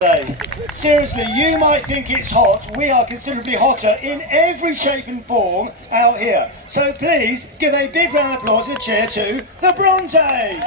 day. Seriously, you might think it's hot. We are considerably hotter in every shape and form out here. So please give a big round of applause and a cheer to the Bronze Age.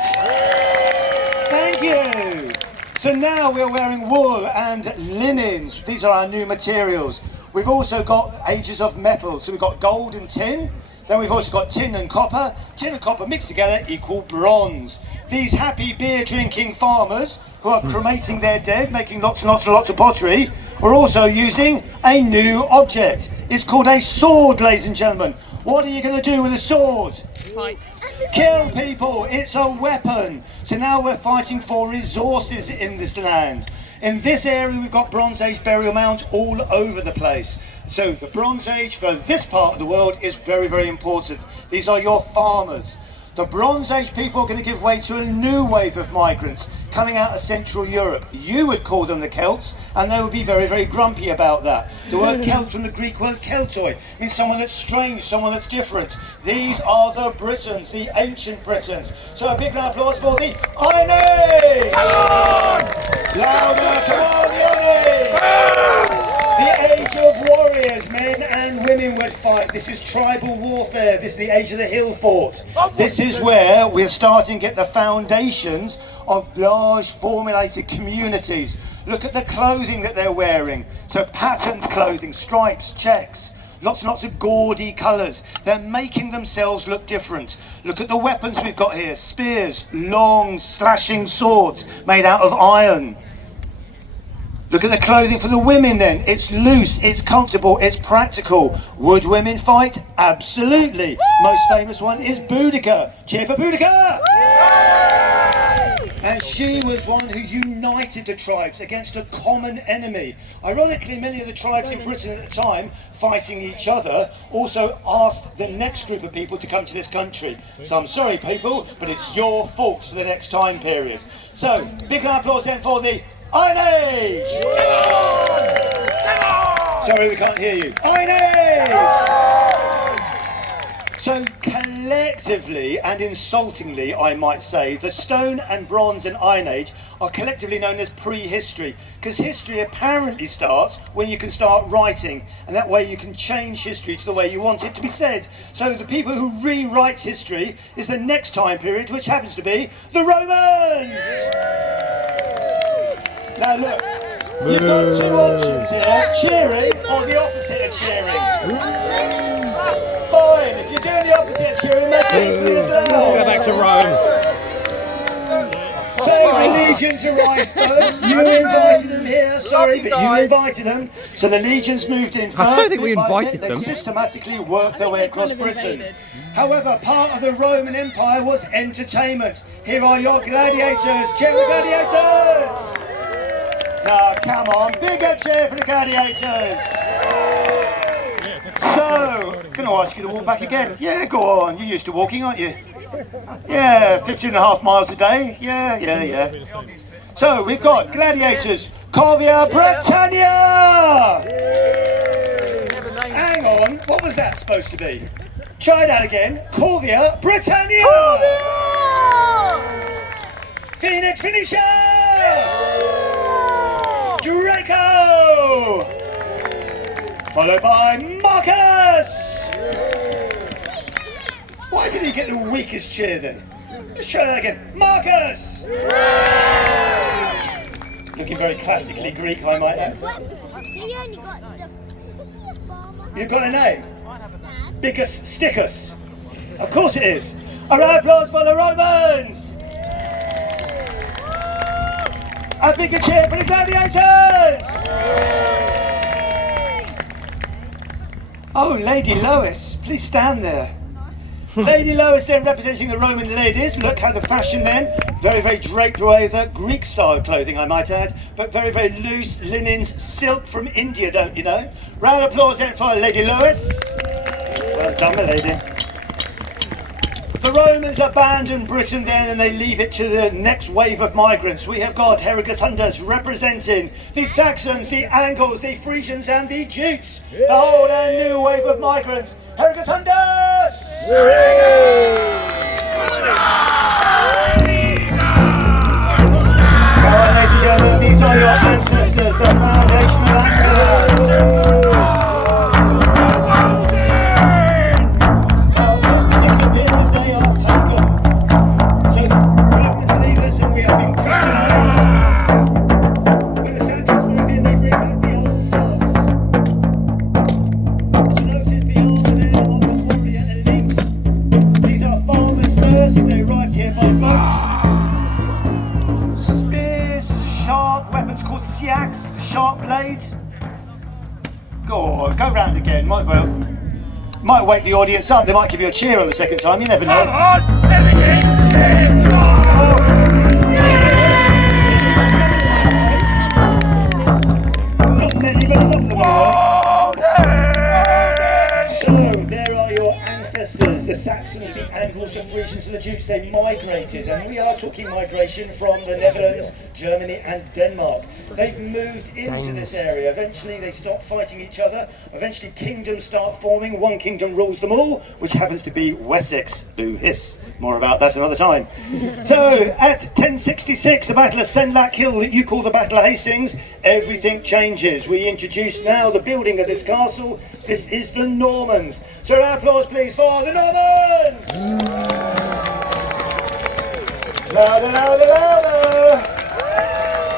Thank you. So now we're wearing wool and linens. These are our new materials. We've also got ages of metal. So we've got gold and tin. Then we've also got tin and copper. Tin and copper mixed together equal bronze. These happy beer drinking farmers who are cremating their dead, making lots and lots and lots of pottery, are also using a new object. It's called a sword, ladies and gentlemen. What are you going to do with a sword? Fight. Kill people. It's a weapon. So now we're fighting for resources in this land. In this area we've got Bronze Age burial mounds all over the place. So the Bronze Age for this part of the world is very, very important. These are your farmers. The Bronze Age people are going to give way to a new wave of migrants coming out of Central Europe. You would call them the Celts, and they would be very, very grumpy about that. The word Celt from the Greek word keltoi means someone that's strange, someone that's different. These are the Britons, the ancient Britons. So a big round of applause for the Iron Age! Louder, come on, the Iron Age! The age of warriors, men and women would fight. This is tribal warfare. This is the age of the hill fort. This is where we're starting to get the foundations of large formulated communities. Look at the clothing that they're wearing. So patterned clothing, stripes, checks, lots and lots of gaudy colours. They're making themselves look different. Look at the weapons we've got here. Spears, long slashing swords made out of iron. Look at the clothing for the women then. It's loose, it's comfortable, it's practical. Would women fight? Absolutely. Woo! Most famous one is Boudica. Cheer for Boudica! And she was one who united the tribes against a common enemy. Ironically, many of the tribes in Britain at the time, fighting each other, also asked the next group of people to come to this country. So I'm sorry people, but it's your fault for the next time period. So, big round of applause then for the Iron Age! Sorry, we can't hear you. Iron Age! So collectively and insultingly, I might say, the Stone and Bronze and Iron Age are collectively known as prehistory, because history apparently starts when you can start writing, and that way you can change history to the way you want it to be said. So the people who rewrite history is the next time period, which happens to be the Romans! Now look, you've got two options here, cheering or the opposite of cheering. Fine, if you're doing the opposite of cheering, make it equally as loud. Go back to Rome. So the legions arrived first, you invited them here, sorry, but you invited them. So the legions moved in first. I don't think we invited them. They systematically worked their way across Britain. However, part of the Roman Empire was entertainment. Here are your gladiators, cheer the gladiators! Now, come on, bigger cheer for the gladiators! So, going to ask you to walk back again. Yeah, go on, you're used to walking, aren't you? Yeah, 15.5 miles a day. Yeah. So, we've got gladiators, Corvia Britannia! Hang on, what was that supposed to be? Try that again, Corvia Britannia! Phoenix Finisher! Draco! Followed by Marcus! Why did he get the weakest cheer then? Let's try that again. Marcus! Looking very classically Greek, I might add. You've got a name? Bickus Stickus. Of course it is. A round of applause for the Romans! A bigger cheer for the gladiators! Oh, Lady Lois, please stand there. Lady Lois then representing the Roman ladies. Look how the fashion then, very, very draped over, Greek style clothing I might add, but very, very loose linens, silk from India, don't you know? Round of applause then for Lady Lois. Well done, my lady. The Romans abandon Britain then and they leave it to the next wave of migrants. We have got Heracles Hunters representing the Saxons, the Angles, the Frisians and the Jutes. The whole and new wave of migrants. Heracles Hunters! Come on, ladies and gentlemen, these are your ancestors. the foundation of England. Now, this particular period, they are pagan. So the Romans leave us and we have been Christianized. When the Saxons move in, they bring back the old gods. So notice the armour there on the warrior elites. These are farmers first, they arrived here by boats. Spears, sharp weapons called siaks, sharp blades. Go round again, might wake the audience up, they might give you a cheer on the second time, you never know. Come on, everything, cheer, come on. Not many, but some of them are. So, there are your ancestors, the Saxons, the Angles, the Frisians and the Jutes. They migrated, and we are talking migration from the Netherlands, Germany and Denmark. They've moved into this area. Eventually they stop fighting each other. Eventually kingdoms start forming. One kingdom rules them all, which happens to be Wessex. Boo hiss. More about that another time. So at 1066, the Battle of Senlac Hill, that you call the Battle of Hastings, everything changes. We introduce now the building of this castle. This is the Normans. So round of applause please for the Normans! Louder, louder, louder!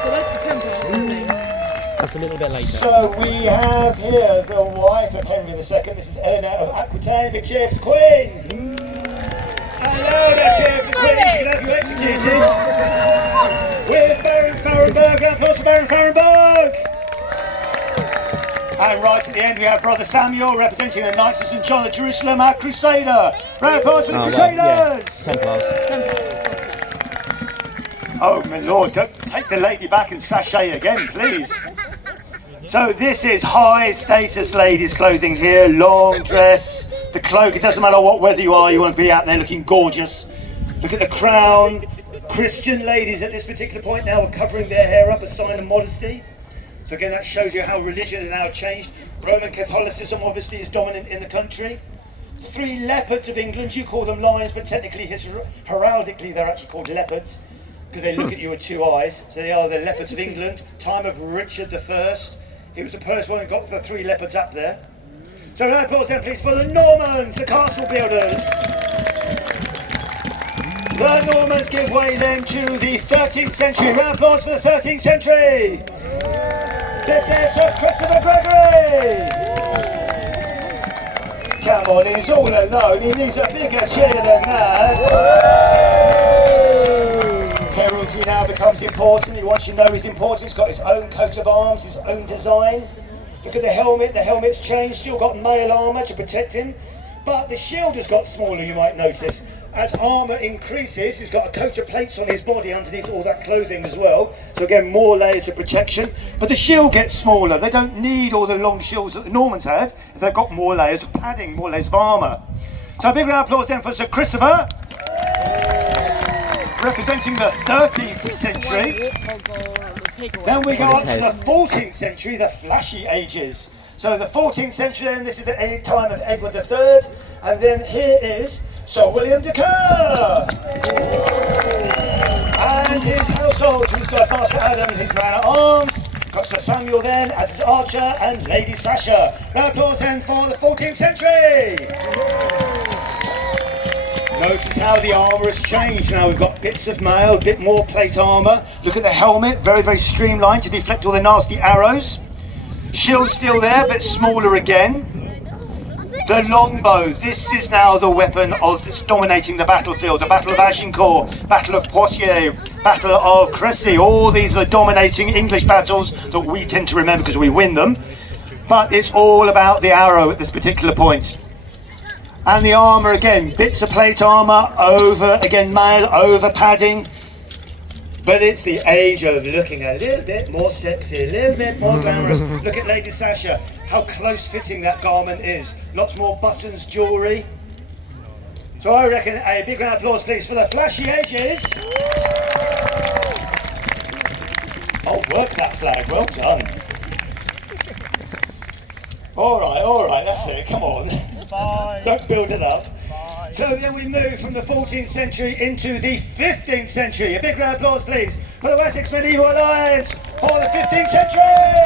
So that's the Templars, isn't it? That's a little bit later. So we have here the wife of Henry II. This is Eleanor of Aquitaine, big cheer for the Queen. Hello, that cheer for the Queen. She can have you executed. With Baron Farrenberg, round applause for Baron Farrenberg. And right at the end we have Brother Samuel representing the Knights of St John of Jerusalem, our Crusader. Round applause for the Crusaders. Templars. Oh my lord, don't take the lady back and sachet again, please. So this is high status ladies' clothing here, long dress, the cloak, it doesn't matter what weather you are, you want to be out there looking gorgeous. Look at the crown. Christian ladies at this particular point now are covering their hair up, a sign of modesty. So again, that shows you how religion has now changed. Roman Catholicism obviously is dominant in the country. Three leopards of England, you call them lions, but technically, heraldically, they're actually called leopards, because they look at you with two eyes. So they are the leopards of England, time of Richard I. He was the first one who got the three leopards up there. So round of applause then please for the Normans, the castle builders. The Normans give way then to the 13th century. Round of applause for the 13th century. This is Sir Christopher Gregory. Come on, he's all alone. He needs a bigger cheer than that. Heraldry now becomes important. Once you know his importance, he's got his own coat of arms, his own design. Look at the helmet's changed, still got mail armour to protect him, but the shield has got smaller, you might notice. As armour increases, he's got a coat of plates on his body underneath all that clothing as well, so again more layers of protection, but the shield gets smaller. They don't need all the long shields that the Normans had if they've got more layers of padding, more layers of armour. So a big round of applause then for Sir Christopher, representing the 13th century. Then we go up to the 14th century, the flashy ages. So the 14th century, then this is the time of Edward III, and then here is Sir William de Kerr and his household, who's got Master Adam, his man at arms. Got Sir Samuel then as his archer and Lady Sasha. Round of applause then for the 14th century. Notice how the armour has changed. Now we've got bits of mail, a bit more plate armour. Look at the helmet, very, very streamlined to deflect all the nasty arrows. Shield still there, but smaller again. The longbow, this is now the weapon that's dominating the battlefield. The Battle of Agincourt, Battle of Poitiers, Battle of Crécy. All these are dominating English battles that we tend to remember because we win them. But it's all about the arrow at this particular point. And the armour again, bits of plate armour, over, again mail, over padding. But it's the age of looking a little bit more sexy, a little bit more glamorous. Look at Lady Sasha, how close fitting that garment is. Lots more buttons, jewellery. So I reckon a big round of applause please for the flashy ages. Oh, work that flag, well done. All right, that's it, come on. Bye. Don't build it up. Bye. So then we move from the 14th century into the 15th century. A big round of applause please for the Wessex Medieval Alliance for the 15th century!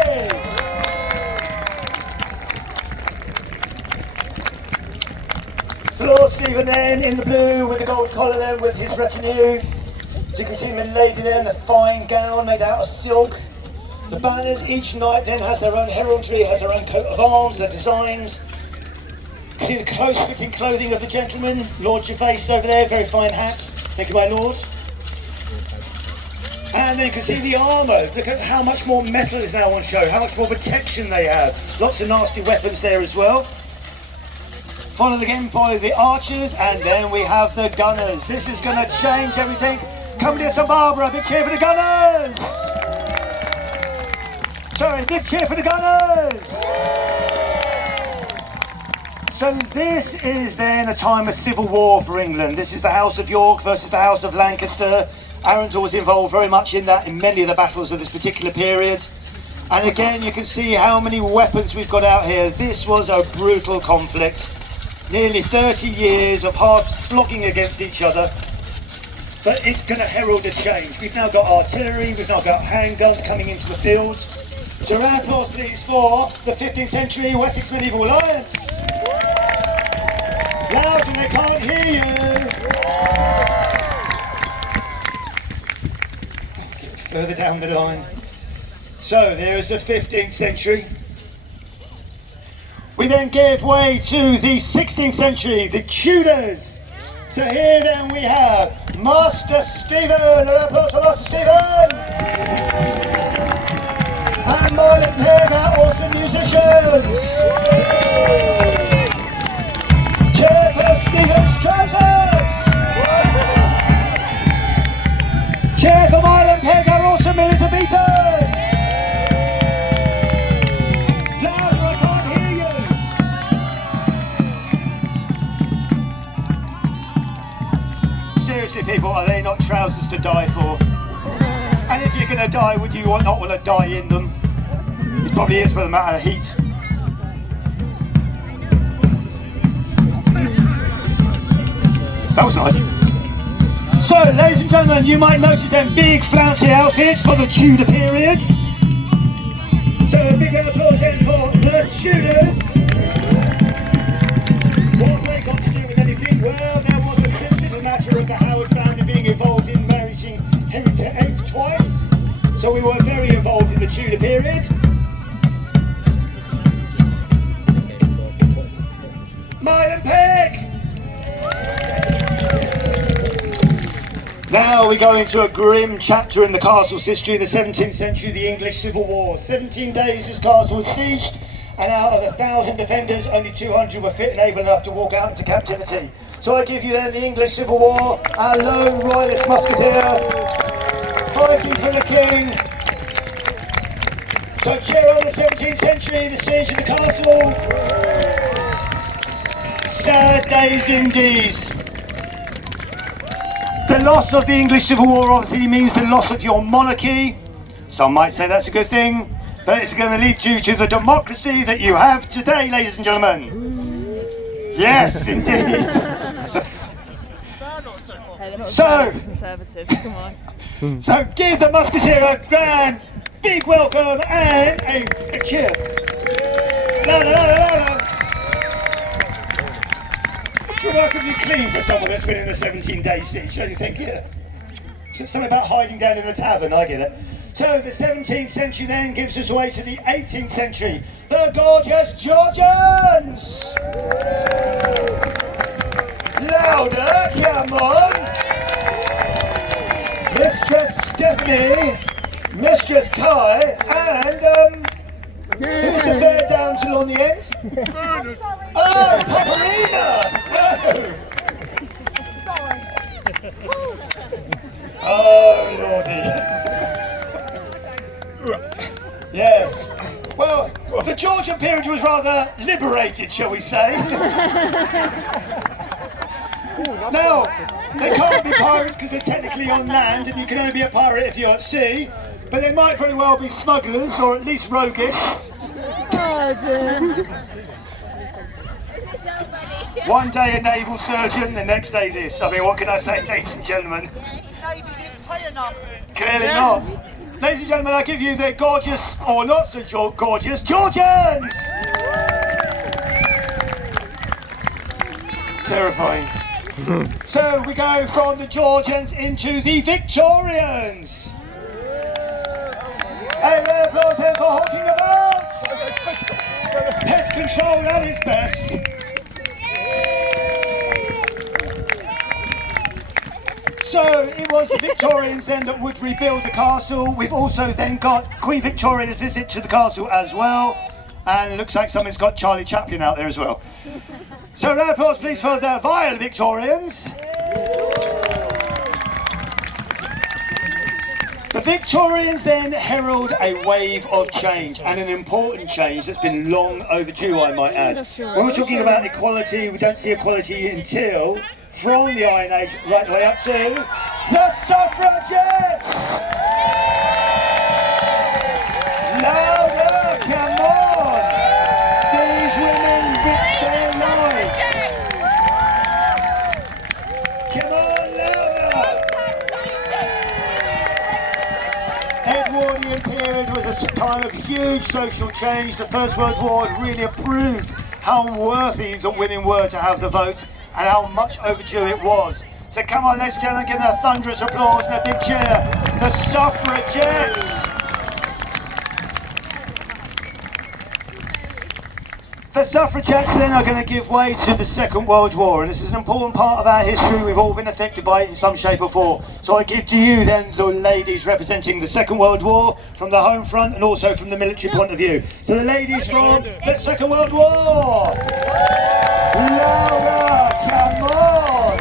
Stephen then in the blue with the gold collar then with his retinue. So you can see the lady there in the fine gown made out of silk. The banners, each knight then has their own heraldry, has their own coat of arms, their designs. You can see the close-fitting clothing of the gentleman. Lord Gervais over there, very fine hats. Thank you, my lord. And then you can see the armour. Look at how much more metal is now on show, how much more protection they have. Lots of nasty weapons there as well. Followed again by the archers, and then we have the gunners. This is going to change everything. Come to St Barbara, big cheer for the gunners! Sorry, big cheer for the gunners! So this is then a time of civil war for England. This is the House of York versus the House of Lancaster. Arundel was involved very much in that, in many of the battles of this particular period. And again, you can see how many weapons we've got out here. This was a brutal conflict. Nearly 30 years of hard slogging against each other. But it's going to herald a change. We've now got artillery, we've now got handguns coming into the fields. So round applause please for the 15th century Wessex Medieval Alliance. Loud and they can't hear you. Get further down the line. So there is the 15th century. We then give way to the 16th century, the Tudors. So here then we have Master Stephen, a round of applause for Master Stephen! And Marlon Pegg, our awesome musicians! Cheer for Stephen's trousers! Cheer for Marlon Pegg, our awesome Elizabethans! Louder, I can't hear you! Seriously people, are they not trousers to die for? And if you're going to die, would you not want to die in them? It probably is for the matter of heat. That was nice. So, ladies and gentlemen, you might notice them big flouncy outfits for the Tudor period. So, a big round of applause then for the Tudors. What have they got to do with anything? Well, there was a simple little matter of the Howard family being involved in marrying Henry VIII twice. So we were very involved in the Tudor period. Marlon Pegg! Now we go into a grim chapter in the castle's history, the 17th century, the English Civil War. 17 days this castle was sieged, and out of 1,000 defenders, only 200 were fit and able enough to walk out into captivity. So I give you then the English Civil War, our lone royalist musketeer, fighting for the king. So cheer on the 17th century, the siege of the castle. Sad days indeed. The loss of the English Civil War obviously means the loss of your monarchy. Some might say that's a good thing, but it's going to lead you to the democracy that you have today, ladies and gentlemen. Yes, indeed. So, Conservative, come on. so give the musketeer a grand, big welcome and a cheer. Louder, louder, louder. It's remarkably clean for someone that's been in the 17-day siege, don't you think? Yeah. Something about hiding down in the tavern, I get it. So the 17th century then gives us way to the 18th century. The gorgeous Georgians! Louder, come on! Mistress Stephanie, Mistress Kai, and who's the fair damsel on the end? Oh, Paparina! Oh, lordy. Yes. Well, the Georgian period was rather liberated, shall we say. Now, they can't be pirates because they're technically on land, and you can only be a pirate if you're at sea. But they might very well be smugglers, or at least roguish. One day a naval surgeon, the next day this. I mean, what can I say, ladies and gentlemen? Clearly not. Ladies and gentlemen, I give you the gorgeous, or not so gorgeous, Georgians! Terrifying. So we go from the Georgians into the Victorians. A round of applause here for hawking about. Pest control at its best. So it was the Victorians then that would rebuild the castle. We've also then got Queen Victoria's visit to the castle as well. And it looks like someone's got Charlie Chaplin out there as well. So a round of applause please for the vile Victorians. The Victorians then herald a wave of change, and an important change that's been long overdue, I might add. When we're talking about equality, we don't see equality until from the Iron Age right the way up to the Suffragettes! Louder, come on! These women risked their lives. Come on, louder! Edwardian period was a time of huge social change. The First World War really proved how worthy that women were to have the vote and how much overdue it was. So come on, ladies and gentlemen, give them a thunderous applause and a big cheer. The Suffragettes! The Suffragettes then are going to give way to the Second World War, and this is an important part of our history. We've all been affected by it in some shape or form. So I give to you then the ladies representing the Second World War from the home front and also from the military point of view. So the ladies from the Second World War! Louder, come on!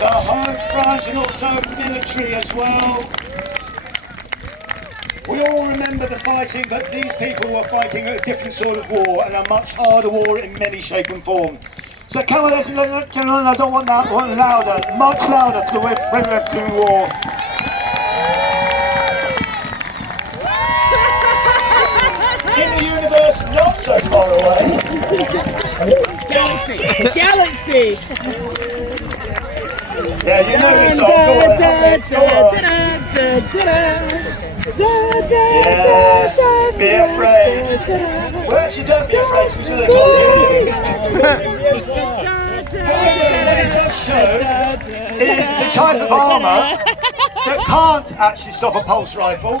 The home front and also military as well. We all remember the fighting, but these people were fighting a different sort of war and a much harder war in many shape and form. So come on, ladies and gentlemen, I don't want that one louder, much louder for the Revolutionary War. In the universe, not so far away. Galaxy! Galaxy! Yeah, you know the song. Go on, yes, be afraid. Well, actually, don't be afraid because you're However, what it does show is the type of armour that can't actually stop a pulse rifle.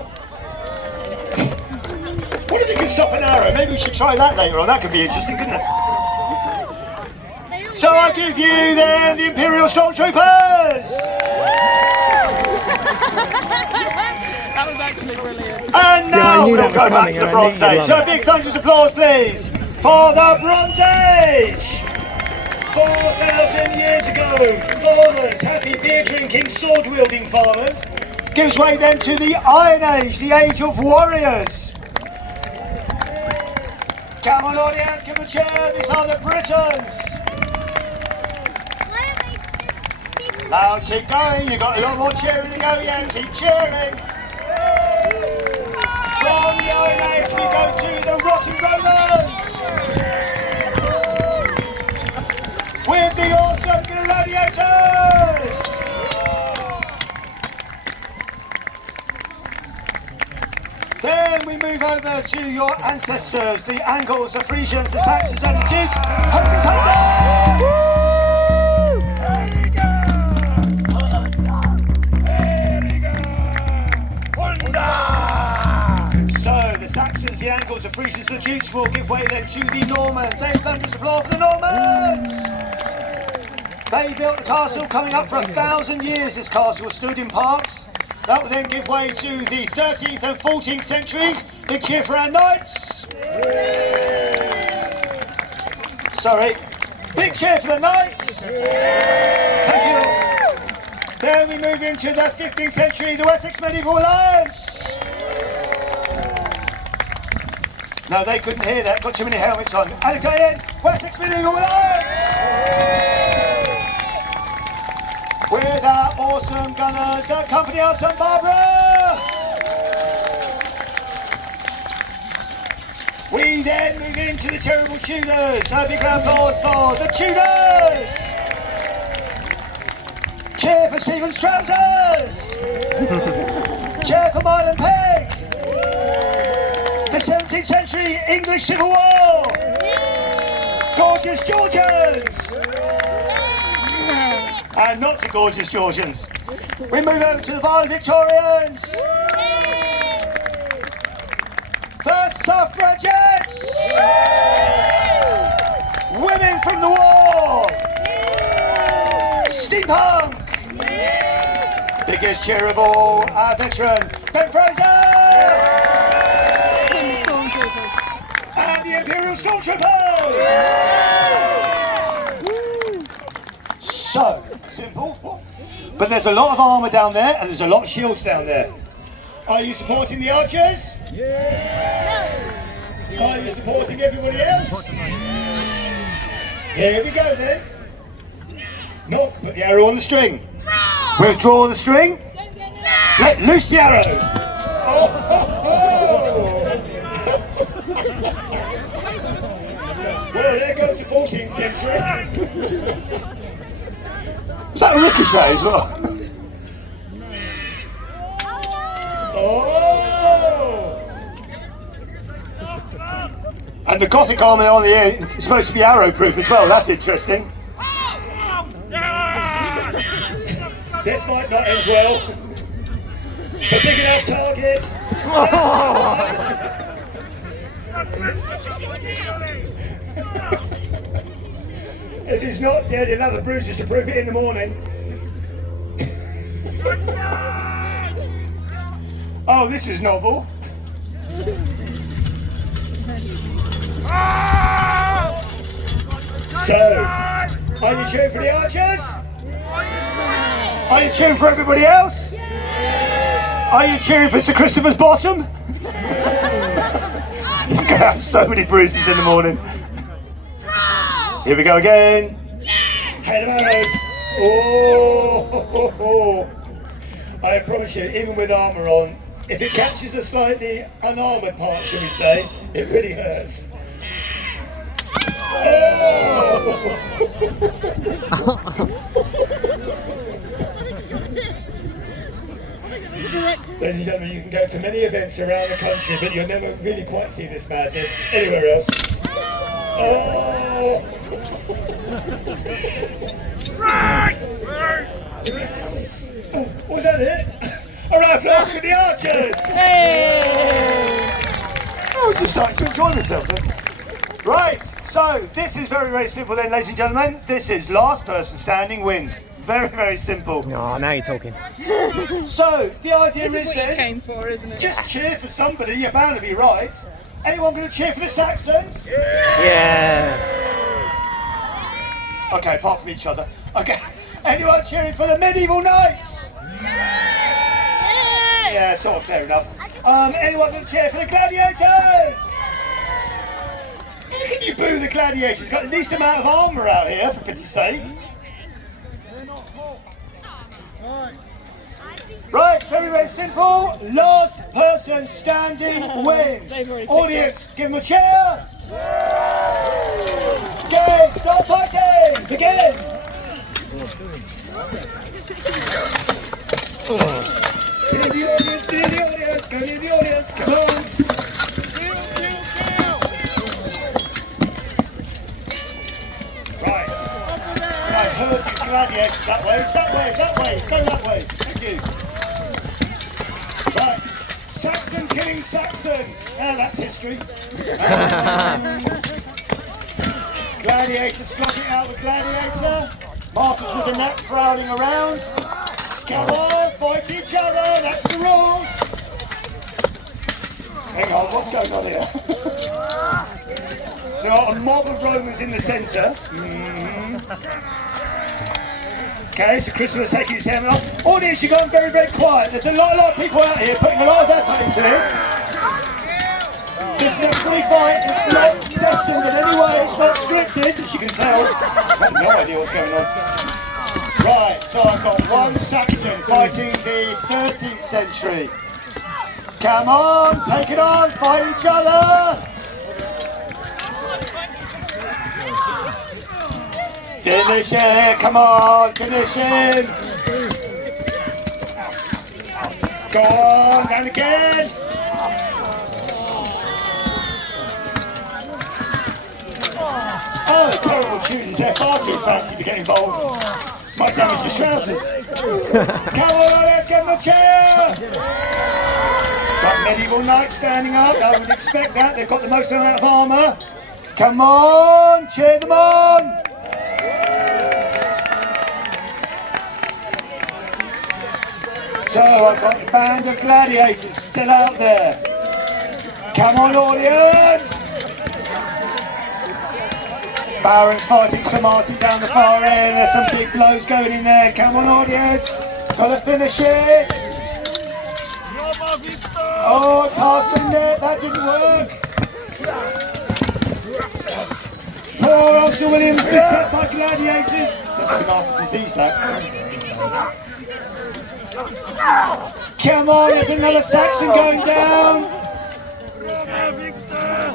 What if you can stop an arrow? Maybe we should try that later on. That could be interesting, couldn't it? So I give you then the Imperial Stormtroopers! That was actually brilliant. And now we'll go back to the Bronze Age. So a big thunderous applause please for the Bronze Age! 4,000 years ago, farmers, happy beer drinking, sword wielding farmers, gives way then to the Iron Age, the Age of Warriors. Come on audience, give a cheer, these are the Britons. Now keep going, you've got a lot more cheering to go yet, keep cheering. From the Iron Age we go to the Rotten Romans. With the awesome Gladiators. Then we move over to your ancestors, the Angles, the Frisians, the Saxons and the Jutes. Hocus So the Saxons, the Angles, the Frisians, the Jutes will give way then to the Normans. A thunderous applause for the Normans! They built the castle, coming up for 1,000 years this castle stood in parts. That will then give way to the 13th and 14th centuries. Big cheer for our knights! Sorry. Big cheer for the knights! Thank you. Then we move into the 15th century, the Wessex Medieval Alliance. No, they couldn't hear that, got too many helmets on. And again, Wessex Medieval Alliance! With our awesome gunners, the company of St Barbara! We then move into the terrible Tudors. A big round of applause for the Tudors! Cheer for Stephen's trousers! Cheer for Marlon Pegg! The 17th century English Civil War! Gorgeous Georgians! And not so gorgeous Georgians. We move over to the violent Victorians. The Suffragettes! Women from the war! Steampunk! Biggest cheer of all, our veteran, Ben Fraser! And the stormtroopers. And the Imperial Stormtroopers! So simple, but there's a lot of armour down there and there's a lot of shields down there. Are you supporting the archers? Yeah. Are you supporting everybody else? Here we go then. Knock, put the arrow on the string. Withdraw the string. Let loose the arrows. Oh, ho, ho. Well, there goes the 14th century. Is that a ricochet as well? Oh! And the Gothic armour on the end is supposed to be arrow-proof as well. That's interesting. This might not end well. It's a big enough target. If he's not dead, he'll have the bruises to prove it in the morning. Oh, this is novel. So, are you cheering for the archers? Are you cheering for everybody else? Are you cheering for Sir Christopher's bottom? He's going to have so many bruises in the morning. Here we go again. Head of arrows. Oh, I promise you, even with armour on, if it catches a slightly unarmoured part, shall we say, it really hurts. Oh. Ladies and gentlemen, you can go to many events around the country, but you'll never really quite see this madness anywhere else. Oh. Was that it? A round of applause for the archers! Hey! I was just starting to enjoy myself then. Right, so this is very, very simple then, ladies and gentlemen. This is last person standing wins. Very, very simple. Oh, now you're talking. So, the idea This is what you then, came for, isn't it? just cheer for somebody, you're bound to be right. Anyone going to cheer for the Saxons? Yeah. Okay, apart from each other. Okay, anyone cheering for the medieval knights? Yeah, sort of fair enough. Anyone going to cheer for the gladiators? How can you boo the gladiators? Got the least amount of armour out here, for pity's sake. Right, very, very simple. Last person standing wins. Audience, give them a cheer. Okay, start fighting. Begin. Get in the audience, get in the audience, go near the audience, come on. Right. I heard these gladiators that way, go that way. Thank you. Right. Saxon killing Saxon. Now that's history. Gladiator slugging out the gladiator. Marcus with the net frowning around. Come on, fight each other, that's the rules. Hang on, what's going on here? So a mob of Romans in the centre. Okay, so Christopher's taking his helmet off. Audience, you're going very, very quiet. There's a lot of people out here putting a lot of effort into this. This is a free fight, it's not destined in any way, it's not scripted, as you can tell. I've got no idea what's going on. Right, so I've got one Saxon fighting the 13th century. Come on, take it on, fight each other! Finish it, come on, finish him! Go on, and again! Oh, Well, Tudors, they're far too fancy to get involved. Might damage his trousers. Come on, let's get him a chair! Got medieval knights standing up, I would expect that. They've got the most amount of armour. Come on, cheer them on! So I've got the band of gladiators still out there. Come on, audience! Baron's fighting Sir Martin down the far end. There's some big blows going in there. Come on, audience! Gotta finish it! Oh, casting net, that didn't work! Poor Arthur Williams beset by gladiators. So that's the master disease, that. Come on, there's another Saxon going down.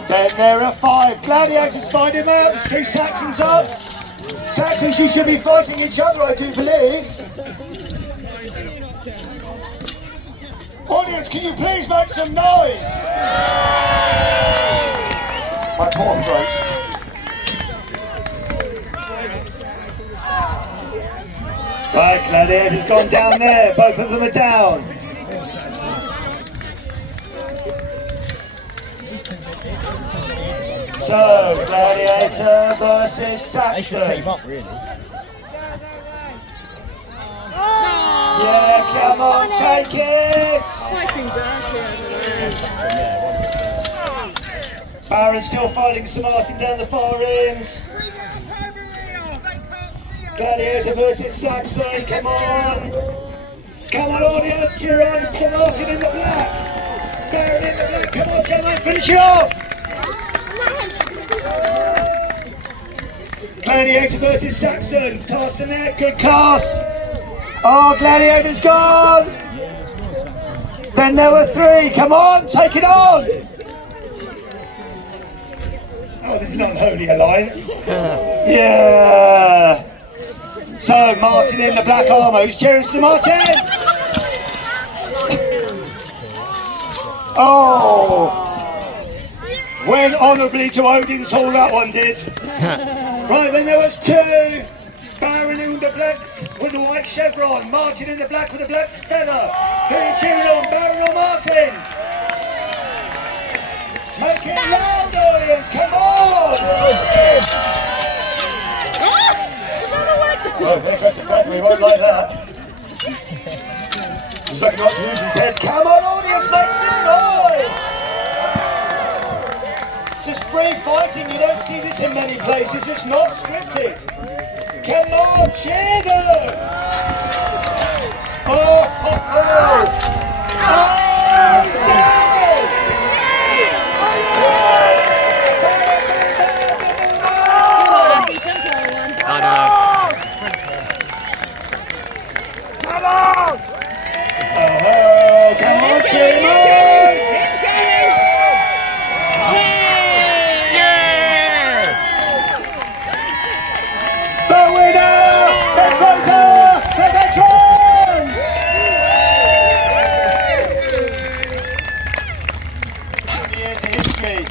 Then there are 5 gladiators find him out. There's 3 Saxons up. Saxons, you should be fighting each other, I do believe. Audience, can you please make some noise? My poor throat. Right, gladiators gone down there. Both of them are down. So, gladiator versus Saxon. Yeah, come on, take it! Fighting dirty over there. Baron still fighting Sir Martin down the far ends. Gladiator versus Saxon, come on! Come on, audience, cheer on Sir Martin in the black! Baron in the black, come on, finish it off! Gladiator versus Saxon, cast the net, good cast! Oh, Gladiator's gone! Then there were 3, come on, take it on! Oh, this is an unholy alliance. Yeah! So, Martin in the black armour, who's cheering Sir Martin? Oh! Went honourably to Odin's Hall, that one did. Right, then there was 2. Baron in the black with the white chevron. Martin in the black with the black feather. Who are you cheering on, Baron or Martin? Make it loud, audience, come on! Oh, there goes the feather, he won't like that. He's looking up to use his head. Come on, audience, make some noise! This is free fighting, you don't see this in many places, it's not scripted. Come on, cheer them! Oh, oh, oh! Oh, he's down! Oh no. Come on! Oh, come on, cheer them on! The winner! The closer! The veterans! Here's the history.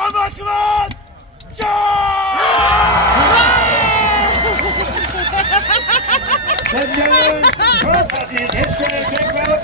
Oh my God! Ladies and gentlemen, 12 passes history, big round of